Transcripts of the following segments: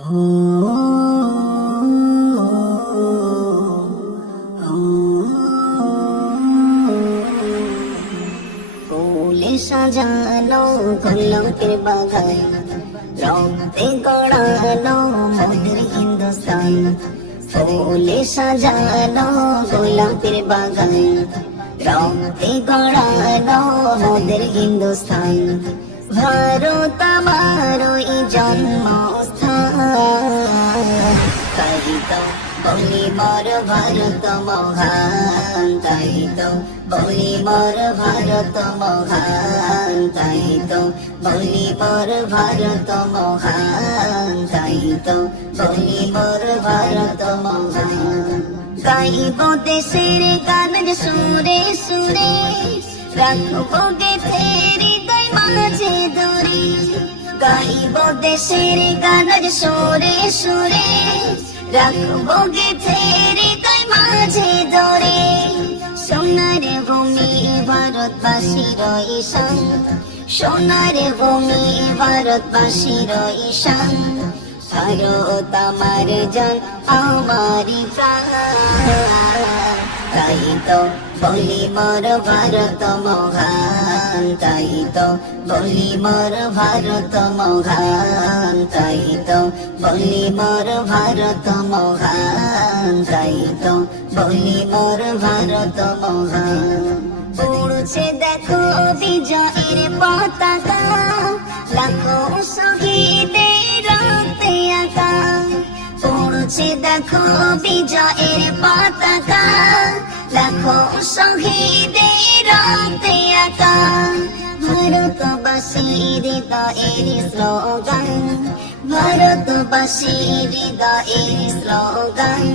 ফুলে সাজানো গোলাপের বাগান, রঙে গড়ানো মোদের হিন্দুস্তান। ফুলে সাজানো গোলাপের বাগান, রঙে গড়ানো মোদের হিন্দুস্তান। ভারত আমারই জন্মস্থান, তাই তো বলি মোর ভারত মহান, তাই তো বলি মোর ভারত মহান, তাই তো বলি মোর ভারত মহান, তাই তো বলি মোর ভারত মহান। গাইব দেশের গানের সুরে সুরে, রাখবো গেথে হৃদয় মাঝে দূরে। গাইব দেশের গানের সুরে সুরে, রাখবো গেথে হৃদয় মাঝে দূরে। সোনার ভূমি ভারতবাসীর ঈশান, সোনার ভূমি ভারতবাসীর ঈশান। ভারত আমার জান আমারি প্রাণ, তাই তো বলি মোর ভারত মহান, তাই তো বলি মোর ভারত মহান, তাই তো বলি মোর ভারত মহান, তাই তো বলি মোর ভারত মহান। উড়ছে দেখো বিজয়ের পতাকা, লাখো শহীদের রক্তে আঁকা। উড়ছে দেখো বিজয়ের পতাকা, লাখো শহীদের রক্তে আঁকা। ভারতবাসীর হৃদয়ের স্লোগান, ভারতবাসীর হৃদয়ের স্লোগান।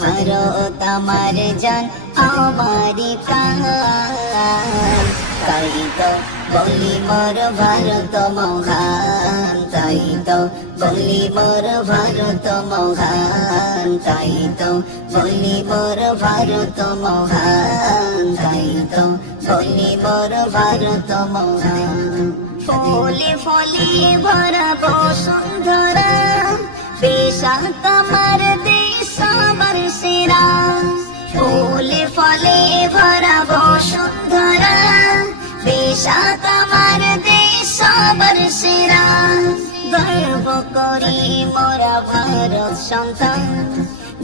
ভারত আমার জান আমারি প্রাণ, তাই তো বলি মোর ভারত মহান, তাই তো বলি মোর ভারত মহান, তাই তো বলি মোর ভারত মহান, তাই তো বলি মোর ভারত মহান। ফলে ফলে ভরা বসুন্ধরা, বেশাক আমার দেশ আমার সেরা। ফুলে ফলে ভরা বসুন্ধরা, বেশাক আমার দেশ আমার সেরা। গর্ব করি মোরা ভারত সন্তান,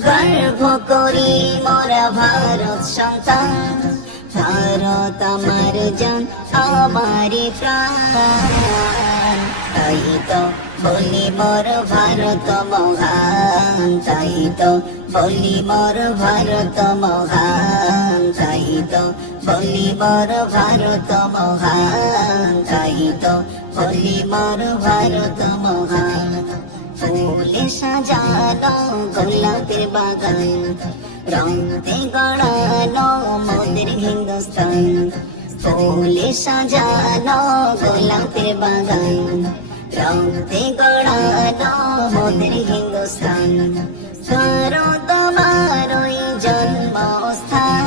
গর্ব করি মোরা ভারত সন্তান। ভারত আমার জান আমারি প্রাণ, তাই তো বলি মোর ভারত মহান, তাই তো বলি মোর ভারত মহান, তাই তো বলি মোর ভারত মহান, তাই তো বলি মোর ভারত মহান। ফুলে সাজানো গোলাপের বাগান, রঙে গড়ানো মোদের হিন্দুস্তান। ফুলে সাজানো গোলাপের বাগান, রঙে গড়ানো মোদের হিন্দুস্তান। ভারত আমারই জন্মস্থান,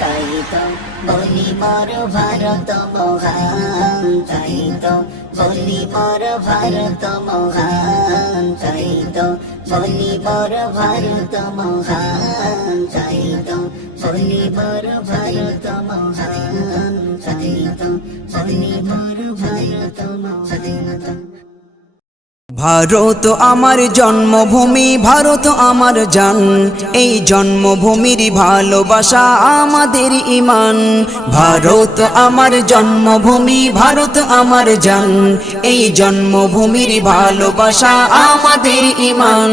তাই তো বলি মোর ভারত মহান, তাই তো বলি মোর ভারত মহান, তাই তো বলি মোর ভারত মহান, তাই তো বলি মোর ভারত মহান, তাই তো বলি মোর ভারত মহান। ভারত আমার জন্মভূমি, ভারত আমার জান। এই জন্মভূমির ভালোবাসা আমাদের ঈমান। ভারত আমার জন্মভূমি, ভারত আমার জান। এই জন্মভূমির ভালোবাসা আমাদের ঈমান।